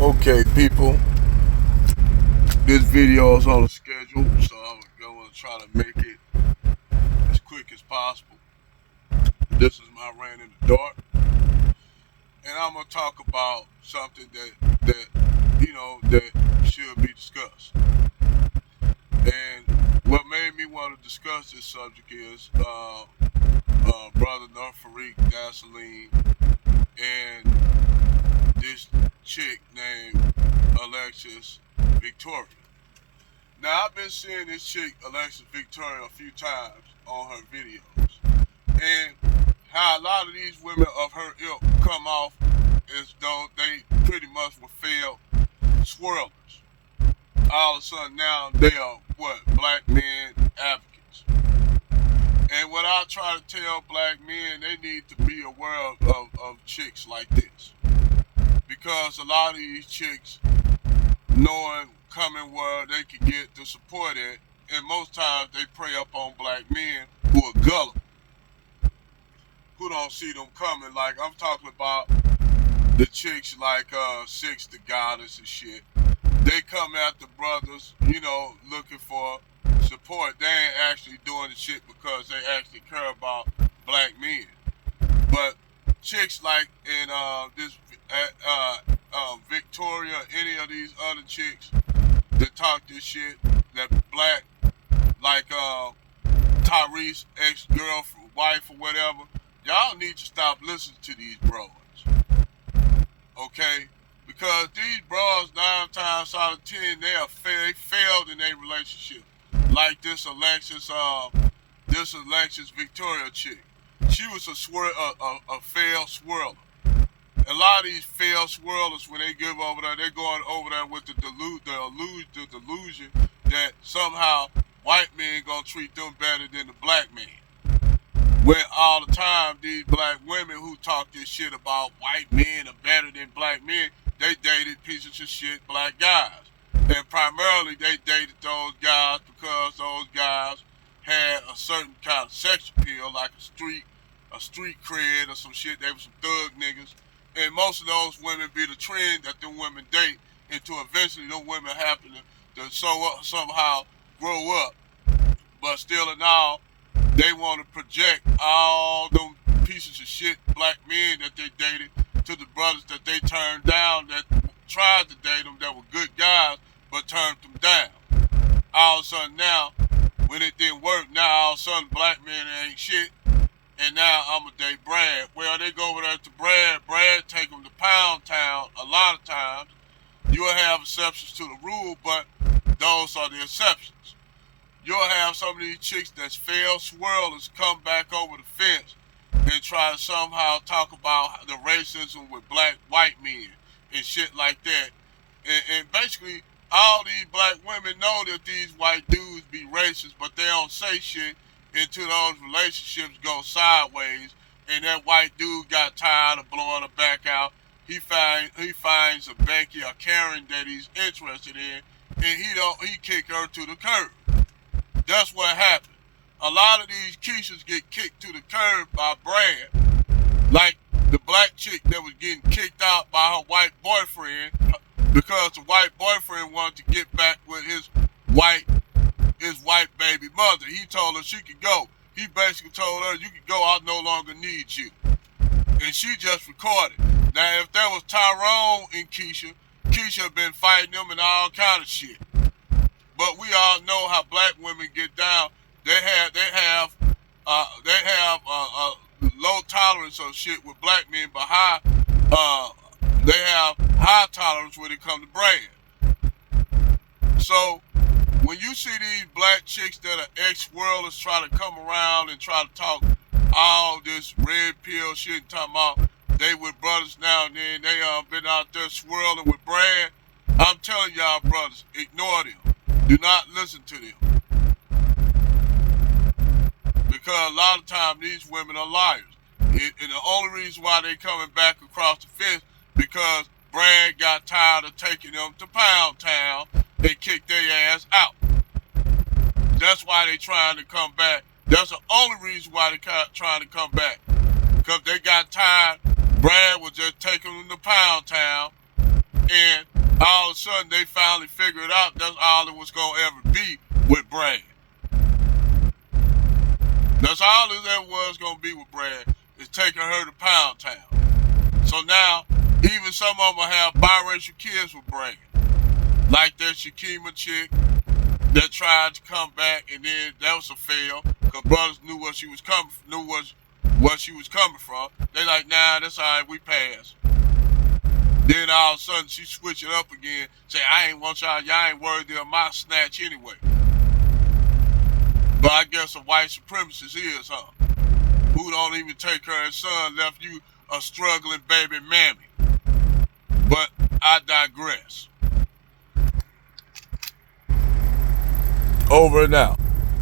Okay, people, this video is on the schedule, so I'm going to try to make it as quick as possible. This is my rant in the dark, and I'm going to talk about something that should be discussed. And what made me want to discuss this subject is brother Farik Gasoline and this chick named Alexis Victoria. Now, I've been seeing this chick, Alexis Victoria, a few times on her videos. And how a lot of these women of her ilk come off as though they pretty much were failed swirlers. All of a sudden now they are black men advocates. And what I try to tell black men, they need to be aware of chicks like this. Because a lot of these chicks, knowing coming where they can get the support at, and most times they prey up on black men who are gullible, who don't see them coming. Like, I'm talking about the chicks like Six the Goddess and shit. They come after brothers, looking for support. They ain't actually doing the shit because they actually care about black men. But chicks like in this Victoria, any of these other chicks that talk this shit, that black, like Tyrese ex-girlfriend, wife or whatever, y'all need to stop listening to these bros. Okay? Because these bros, 9 times out of 10, they failed in their relationship. Like this Alexis Victoria chick. She was a failed swirler. A lot of these failed swirlers, when they give over there, they're going over there with the delusion that somehow white men gonna treat them better than the black man. When all the time these black women who talk this shit about white men are better than black men, they dated pieces of shit black guys. And primarily they dated those guys because those guys had a certain kind of sex appeal, like a street cred or some shit. They were some thug niggas. And most of those women be the trend that them women date until eventually them women happen to somehow grow up. But still and all, they want to project all them pieces of shit black men that they dated to the brothers that they turned down, that tried to date them, that were good guys, but turned them down. All of a sudden now, when it didn't work, now all of a sudden black men ain't shit. And now I'm going to date Brad. Well, they go over there to Brad. Brad take them to Pound Town a lot of times. You'll have exceptions to the rule, but those are the exceptions. You'll have some of these chicks that's failed swirlers come back over the fence and try to somehow talk about the racism with white men and shit like that. And basically, all these black women know that these white dudes be racist, but they don't say shit until those relationships go sideways, and that white dude got tired of blowing her back out. He finds a Becky or Karen that he's interested in, and he kick her to the curb. That's what happened. A lot of these Keishas get kicked to the curb by Brad, like the black chick that was getting kicked out by her white boyfriend because the white boyfriend wanted to get back with his white baby mother. He told her she could go. He basically told her, you can go, I no longer need you. And she just recorded. Now, if there was Tyrone and Keisha had been fighting them and all kind of shit. But we all know how black women get down. They have low tolerance of shit with black men, but they have high tolerance when it comes to Brad. So when you see these black chicks that are ex-swirlers try to come around and try to talk all this red pill shit and talking about they with brothers now and then, they been out there swirling with Brad, I'm telling y'all brothers, ignore them. Do not listen to them. Because a lot of times these women are liars. And the only reason why they coming back across the fence because Brad got tired of taking them to Pound Town and kicked their ass out. That's why they trying to come back. That's the only reason why they trying to come back. Because they got tired. Brad was just taking them to Pound Town and sudden they finally figured out that's all it was gonna ever be with Brad. That's all it ever was gonna be with Brad, is taking her to Pound Town. So now, even some of them have biracial kids with Brad. Like that Shakima chick that tried to come back, and then that was a fail, because brothers knew what she was coming from. They like, nah, that's all right, we pass. Then all of a sudden she switch it up again, say, I ain't want y'all ain't worthy of my snatch anyway. But I guess a white supremacist is, huh? Who don't even take her as son, left you a struggling baby mammy. But I digress. Over and out.